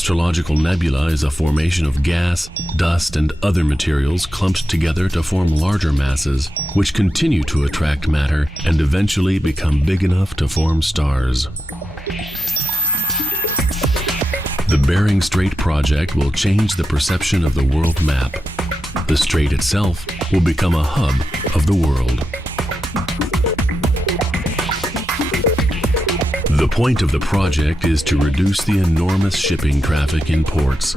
astrological nebula is a formation of gas, dust, and other materials clumped together to form larger masses, which continue to attract matter and eventually become big enough to form stars. The Bering Strait project will change the perception of the world map. The strait itself will become a hub of the world. The point of the project is to reduce the enormous shipping traffic in ports.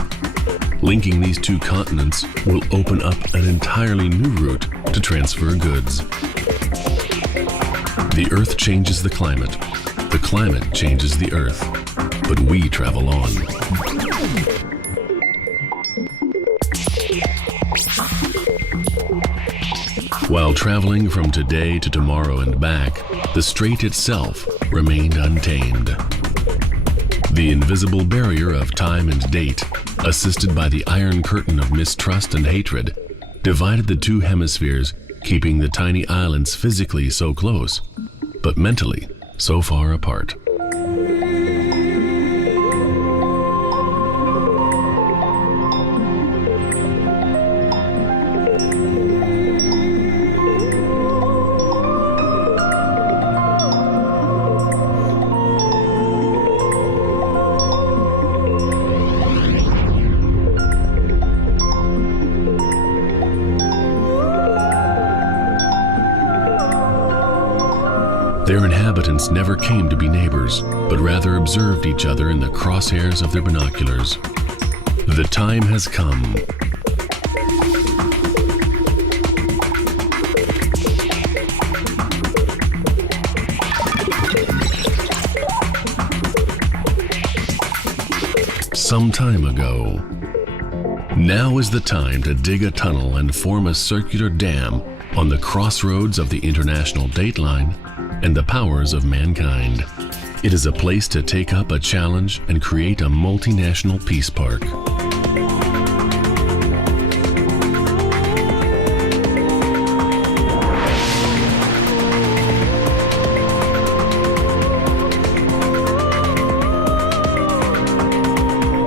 Linking these two continents will open up an entirely new route to transfer goods. The Earth changes the climate changes the Earth, but we travel on. While traveling from today to tomorrow and back, the strait itself remained untamed. The invisible barrier of time and date, assisted by the iron curtain of mistrust and hatred, divided the two hemispheres, keeping the tiny islands physically so close, but mentally so far apart. Their inhabitants never came to be neighbors, but rather observed each other in the crosshairs of their binoculars. The time has come. Some time ago. Now is the time to dig a tunnel and form a circular dam on the crossroads of the international dateline and the powers of mankind. It is a place to take up a challenge and create a multinational peace park.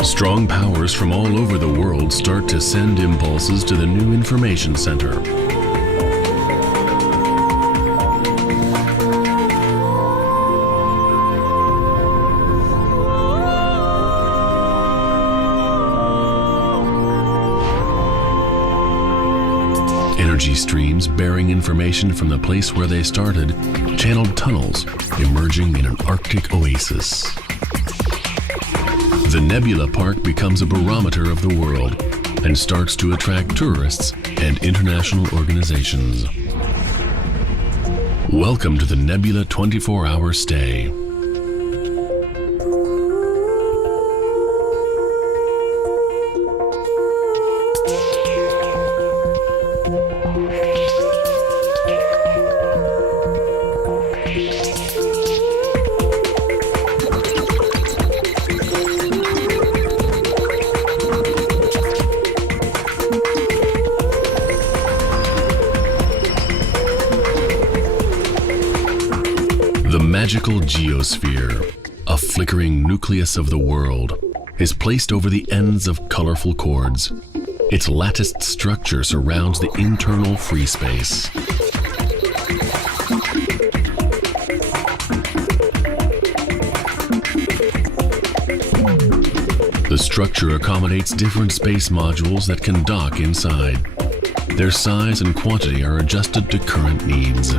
Strong powers from all over the world start to send impulses to the new information center. Energy streams bearing information from the place where they started channeled tunnels emerging in an Arctic oasis. The Nebula Park becomes a barometer of the world and starts to attract tourists and international organizations. Welcome to the Nebula 24-hour stay. The magical geosphere, a flickering nucleus of the world, is placed over the ends of colorful cords. Its latticed structure surrounds the internal free space. The structure accommodates different space modules that can dock inside. Their size and quantity are adjusted to current needs.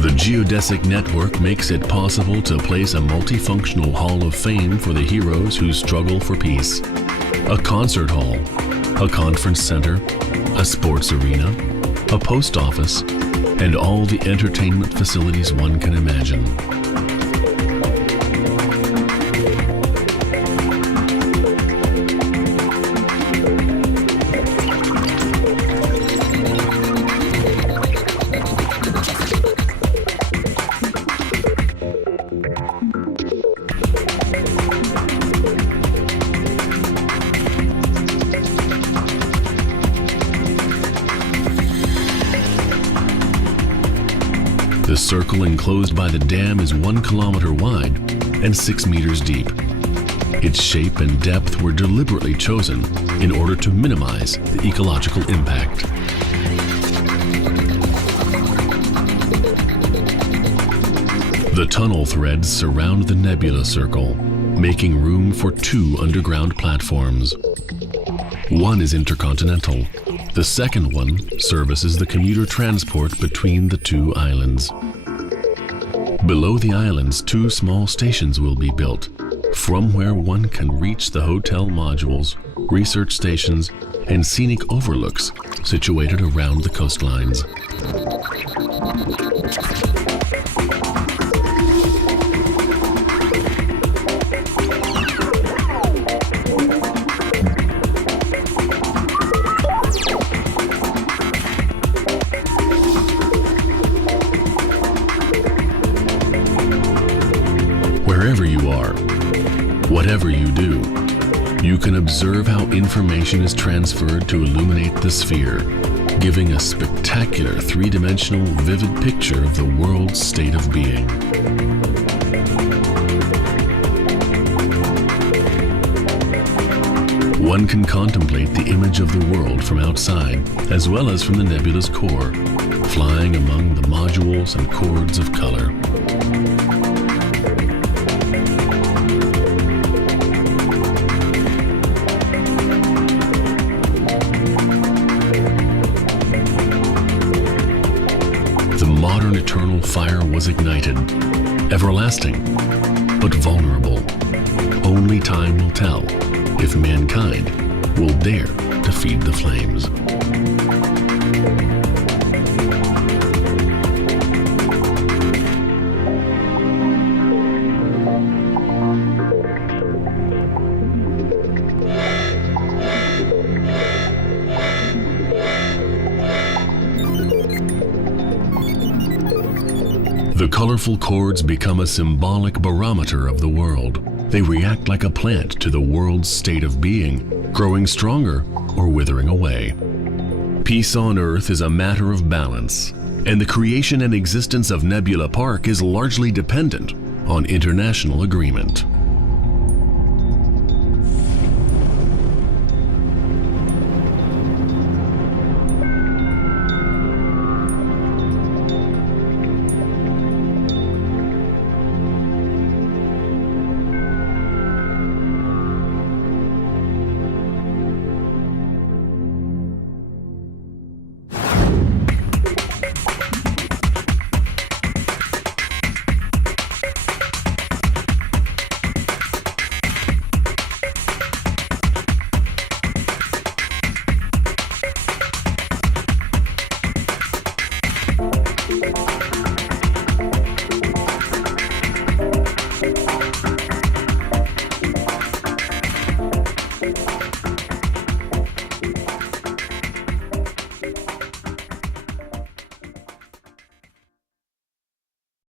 The geodesic network makes it possible to place a multifunctional hall of fame for the heroes who struggle for peace. A concert hall, a conference center, a sports arena, a post office, and all the entertainment facilities one can imagine. circle enclosed by the dam is 1 kilometer wide and 6 meters deep. Its shape and depth were deliberately chosen in order to minimize the ecological impact. The tunnel threads surround the nebula circle, making room for 2 underground platforms. One is intercontinental. The second one services the commuter transport between the 2 islands. Below the islands, 2 small stations will be built, from where one can reach the hotel modules, research stations, and scenic overlooks situated around the coastlines. Wherever you are, whatever you do, you can observe how information is transferred to illuminate the sphere, giving a spectacular 3-dimensional, vivid picture of the world's state of being. One can contemplate the image of the world from outside, as well as from the nebula's core, flying among the modules and chords of color. Modern eternal fire was ignited, everlasting, but vulnerable. Only time will tell if mankind will dare to feed the flames. The colorful chords become a symbolic barometer of the world. They react like a plant to the world's state of being, growing stronger or withering away. Peace on Earth is a matter of balance, and the creation and existence of Nebula Park is largely dependent on international agreement.